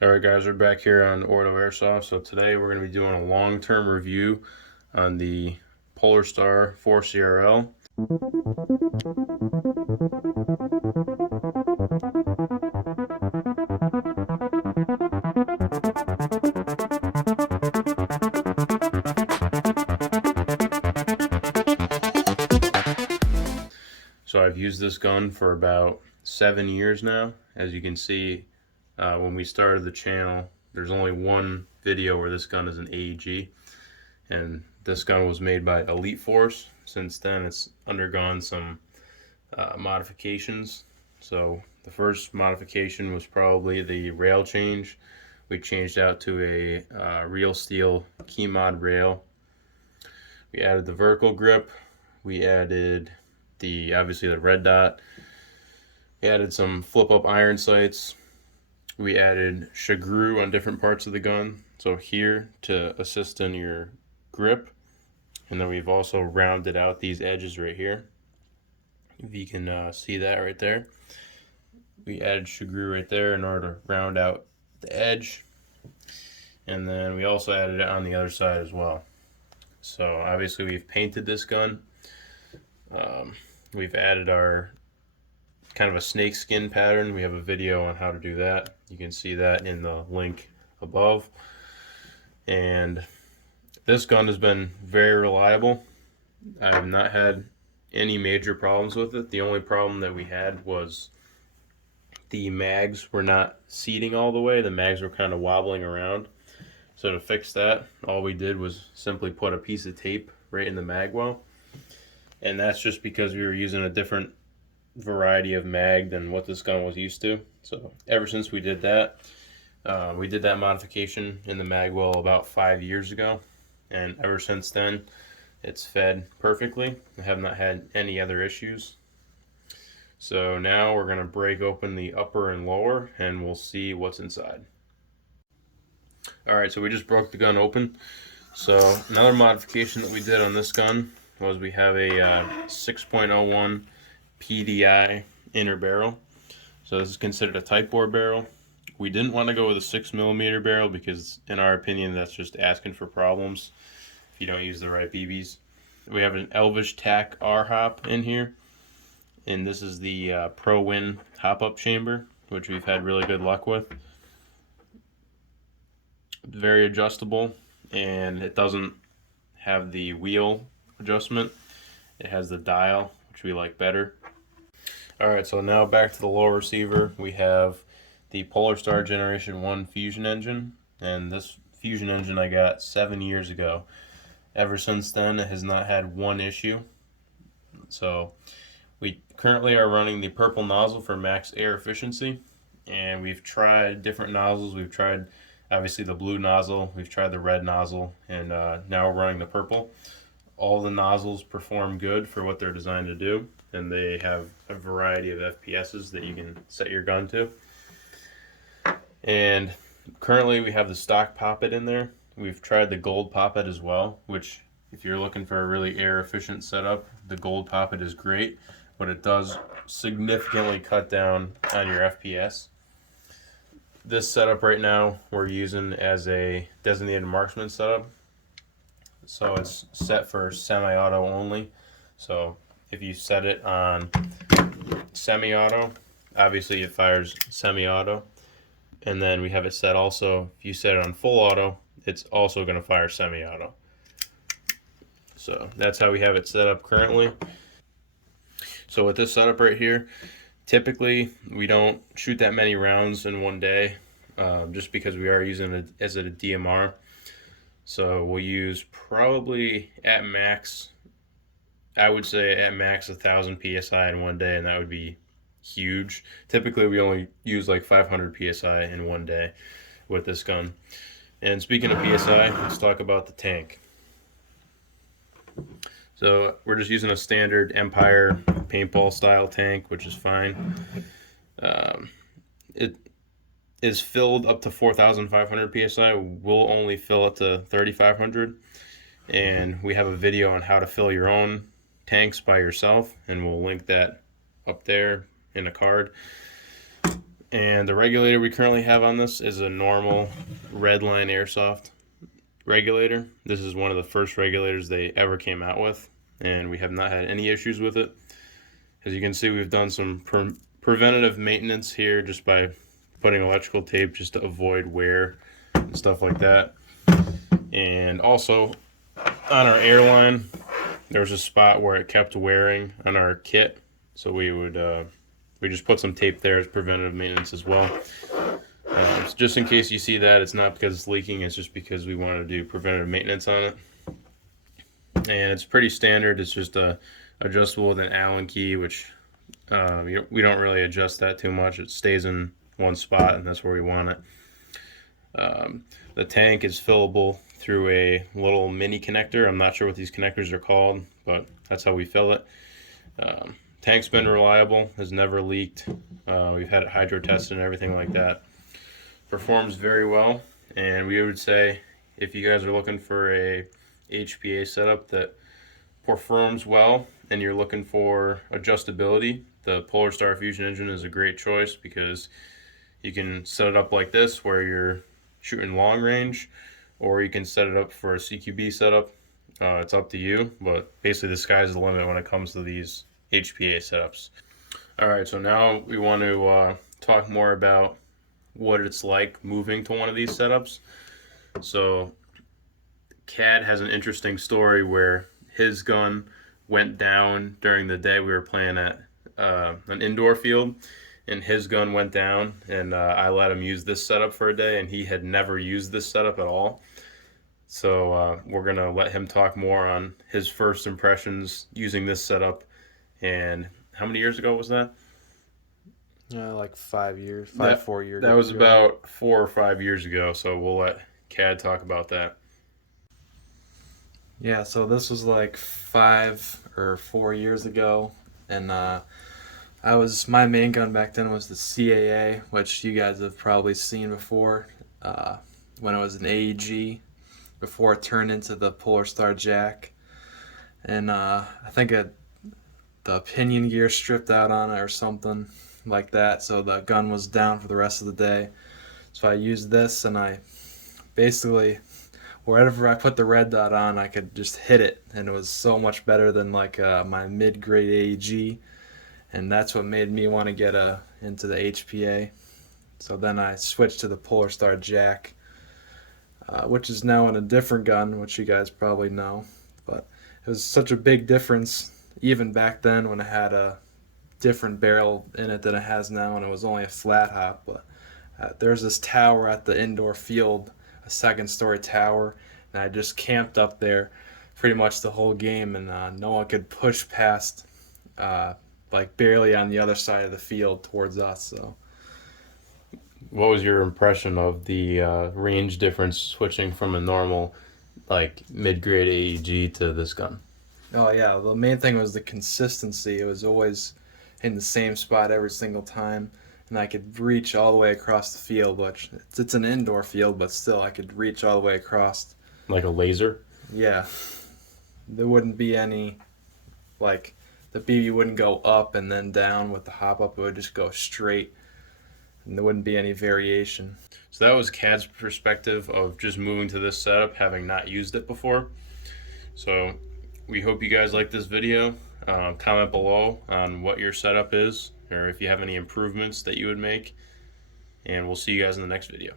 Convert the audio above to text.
Alright guys, we're back here on OrdoAirsoft. So today we're going to be doing a long-term review on the PolarStar 4CRL. So I've used this gun for about 7 years now. As you can see, when we started the channel, there's only one video where this gun is an AEG, and this gun was made by Elite Force. Since then, it's undergone some modifications. So the first modification was probably the rail change. We changed out to a real steel key mod rail. We added the vertical grip. We added obviously the red dot. We added some flip up iron sights. We added chagru on different parts of the gun. So here to assist in your grip. And then we've also rounded out these edges right here. If you can see that right there. We added chagru right there in order to round out the edge. And then we also added it on the other side as well. So obviously we've painted this gun. We've added our kind of a snake skin pattern. We have a video on how to do that. You can see that in the link above. And this gun has been very reliable. I have not had any major problems with it. The only problem that we had was the mags were not seating all the way. The mags were kind of wobbling around. So to fix that, all we did was simply put a piece of tape right in the mag well. And that's just because we were using a different variety of mag than what this gun was used to. So ever since we did that modification in the mag well about 5 years ago, and ever since then it's fed perfectly. I have not had any other issues. So now we're going to break open the upper and lower and we'll see what's inside. Alright, so we just broke the gun open. So another modification that we did on this gun was we have a 6.01 PDI inner barrel. So this is considered a tight bore barrel. We didn't want to go with a 6mm barrel because in our opinion that's just asking for problems if you don't use the right BBs. We have an Elvish Tac R hop in here, and this is the Pro Win hop up chamber, which we've had really good luck with. Very adjustable, and it doesn't have the wheel adjustment. It has the dial, which we like better. Alright, so now back to the lower receiver. We have the PolarStar Generation 1 Fusion Engine, and this Fusion Engine I got 7 years ago. Ever since then, it has not had one issue. So we currently are running the purple nozzle for max air efficiency, and we've tried different nozzles. We've tried obviously the blue nozzle, we've tried the red nozzle, and now we're running the purple. All the nozzles perform good for what they're designed to do, and they have a variety of FPSs that you can set your gun to. And currently we have the stock poppet in there. We've tried the gold poppet as well, which if you're looking for a really air efficient setup, the gold poppet is great, but it does significantly cut down on your FPS. This setup right now we're using as a designated marksman setup. So it's set for semi-auto only. So if you set it on semi-auto, obviously it fires semi-auto. And then we have it set also, if you set it on full auto, it's also going to fire semi-auto. So that's how we have it set up currently. So with this setup right here, typically we don't shoot that many rounds in one day, just because we are using it as a DMR. So we'll use probably at max, I would say at max 1,000 PSI in one day, and that would be huge. Typically we only use like 500 PSI in one day with this gun. And speaking of PSI, let's talk about the tank. So we're just using a standard Empire paintball style tank, which is fine. It is filled up to 4,500 PSI. We'll only fill it to 3,500. And we have a video on how to fill your own tanks by yourself, and we'll link that up there in a card. And the regulator we currently have on this is a normal Redline Airsoft regulator. This is one of the first regulators they ever came out with, and we have not had any issues with it. As you can see, we've done some preventative maintenance here just by putting electrical tape just to avoid wear and stuff like that. And also on our airline, there was a spot where it kept wearing on our kit, so we just put some tape there as preventative maintenance as well. Just in case you see that, it's not because it's leaking, it's just because we want to do preventative maintenance on it. And it's pretty standard. It's just adjustable with an Allen key, which we don't really adjust that too much. It stays in one spot, and that's where we want it. The tank is fillable through a little mini connector. I'm not sure what these connectors are called, but that's how we fill it. Tank's been reliable, has never leaked. We've had it hydro tested and everything like that. Performs very well, and we would say if you guys are looking for a HPA setup that performs well and you're looking for adjustability, the PolarStar Fusion Engine is a great choice because you can set it up like this where you're shooting long range, or you can set it up for a CQB setup. It's up to you, but basically the sky's the limit when it comes to these HPA setups. Alright, so now we want to talk more about what it's like moving to one of these setups. So Cad has an interesting story where his gun went down during the day we were playing at an indoor field, and his gun went down, and I let him use this setup for a day, and he had never used this setup at all. So we're going to let him talk more on his first impressions using this setup. And how many years ago was that? Like 4 years. That was about 4 or 5 years ago, so we'll let Cad talk about that. Yeah, so this was like 5 or 4 years ago, and my main gun back then was the CAA, which you guys have probably seen before, when it was an AEG, before it turned into the PolarStar Jack. And I think the pinion gear stripped out on it or something like that, so the gun was down for the rest of the day. So I used this, and I basically, wherever I put the red dot on, I could just hit it, and it was so much better than like my mid-grade AEG, and that's what made me want to get into the HPA. So then I switched to the PolarStar Jack, which is now in a different gun, which you guys probably know, but it was such a big difference even back then when it had a different barrel in it than it has now, and it was only a flat top. But there's this tower at the indoor field, a second-story tower, and I just camped up there pretty much the whole game, and no one could push past, like barely on the other side of the field towards us. So, what was your impression of the range difference switching from a normal, like mid-grade AEG to this gun? oh yeah, the main thing was the consistency. It was always in the same spot every single time, and I could reach all the way across the field, which it's an indoor field, but still I could reach all the way across. Like a laser? Yeah. There wouldn't be any, like, the BB wouldn't go up and then down with the hop up. It would just go straight, and there wouldn't be any variation. So that was Cad's perspective of just moving to this setup, having not used it before. So we hope you guys like this video. Comment below on what your setup is, or if you have any improvements that you would make, and we'll see you guys in the next video.